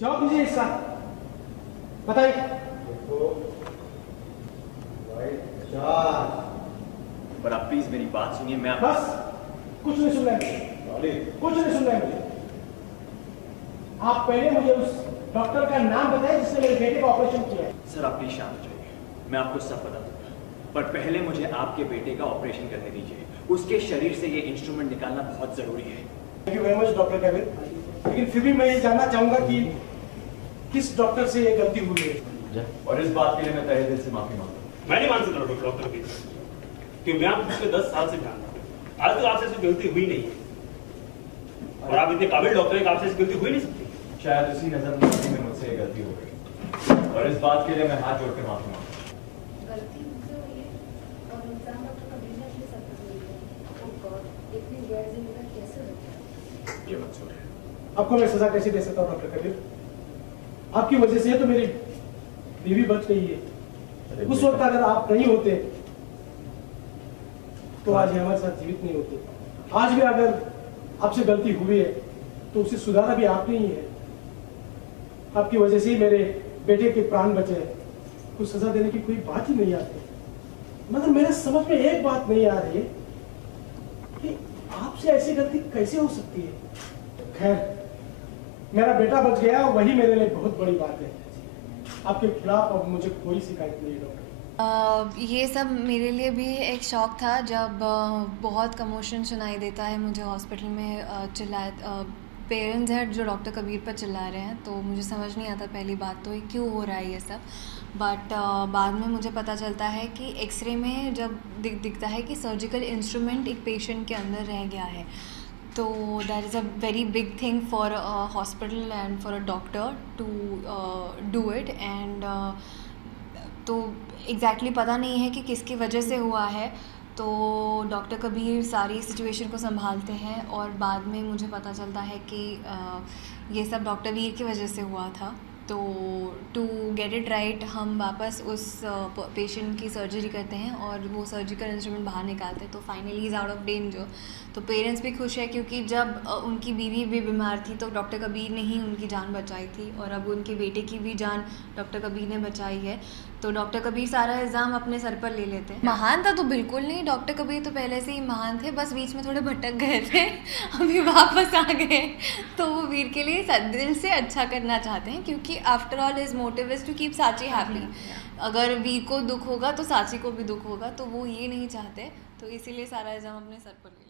जवाब दीजिए इसका, बताइए। पर आप प्लीज मेरी बात सुनिए। मैं बस, कुछ नहीं सुन रहे, कुछ नहीं सुन रहे मुझे। आप पहले मुझे उस डॉक्टर का नाम बताइए जिसने मेरे बेटे का ऑपरेशन किया है। सर आप प्लीज शांत हो जाइए, मैं आपको सब बता दूंगा, पर पहले मुझे आपके बेटे का ऑपरेशन करने दीजिए। उसके शरीर से ये इंस्ट्रूमेंट निकालना बहुत जरूरी है। Thank you very much doctor Kabir, लेकिन फिर भी मैं ये जानना चाहूंगा कि किस डॉक्टर से ये गलती हुई है, और इस बात के लिए मैं तहे दिल से माफी मांगता हूँ। मैं नहीं मान सकता डॉक्टर कबीर, क्योंकि मैं आपको पिछले 10 साल से जानता हूँ। आज तक आपसे ऐसी गलती हुई नहीं है, और आप इतने काबिल डॉक्टर हैं कि आपसे ऐसी गलती हुई नहीं सकती। शायद उसी नजरअंदाजी में मुझसे ये गलती हो गई, और इस बात के लिए मैं हाथ जोड़ के माफी मांगता हूँ। गलती मुझसे हुई है और नुकसान डॉक्टर कबीर ने अपने सर पर लिया है। ओह गॉड, इतनी गैर जिम्मेदार कैसे होता है? ये मंजूर है। आपको मैं सजा कैसे दे सकता हूँ डॉक्टर कबीर? आपकी वजह से तो मेरी बीवी बच गई है। उस वक्त अगर आप नहीं होते तो आज ये हमारे साथ जीवित नहीं होते। आज भी अगर आपसे गलती हुई है तो उसे सुधारा भी आपने ही है। आपकी वजह से ही मेरे बेटे के प्राण बचे हैं। कुछ सजा देने की कोई बात ही नहीं आती, मगर मेरे समझ में एक बात नहीं आ रही है कि आपसे ऐसी गलती कैसे हो सकती है। खैर, मेरा बेटा बच गया, वही मेरे लिए बहुत बड़ी बात है। आपके खिलाफ अब मुझे कोई शिकायत नहीं है डॉक्टर। ये सब मेरे लिए भी एक शौक था। जब बहुत कमोशन सुनाई देता है मुझे हॉस्पिटल में पेरेंट्स हैं जो डॉक्टर कबीर पर चिल्ला रहे हैं, तो मुझे समझ नहीं आता पहली बात तो ये क्यों हो रहा है ये सब। बट बाद में मुझे पता चलता है कि एक्सरे में जब दिखता है कि सर्जिकल इंस्ट्रूमेंट एक पेशेंट के अंदर रह गया है, तो that is a very big thing for a hospital and for a doctor to do it. And तो एग्जैक्टली पता नहीं है कि किसकी वजह से हुआ है। तो डॉक्टर कबीर सारी सिचुएशन को संभालते हैं और बाद में मुझे पता चलता है कि ये सब डॉक्टर वीर की वजह से हुआ था। तो टू गेट इट राइट हम वापस उस पेशेंट की सर्जरी करते हैं और वो सर्जिकल इंस्ट्रूमेंट बाहर निकालते हैं, तो finally is out of danger. तो पेरेंट्स भी खुश है क्योंकि जब उनकी बीवी भी बीमार थी तो डॉक्टर कबीर ने ही उनकी जान बचाई थी, और अब उनके बेटे की भी जान डॉक्टर कबीर ने बचाई है। तो डॉक्टर कबीर सारा इल्ज़ाम अपने सर पर ले लेते हैं। महान था तो बिल्कुल नहीं, डॉक्टर कबीर तो पहले से ही महान थे, बस बीच में थोड़े भटक गए थे, अभी वापस आ गए। तो वो वीर के लिए दिल से अच्छा करना चाहते हैं, क्योंकि after all his motive is to keep Sachi happy. अगर वीर को दुख होगा तो साची को भी दुख होगा, तो वो ये नहीं चाहते, तो इसीलिए सारा इल्ज़ाम अपने सर पर ले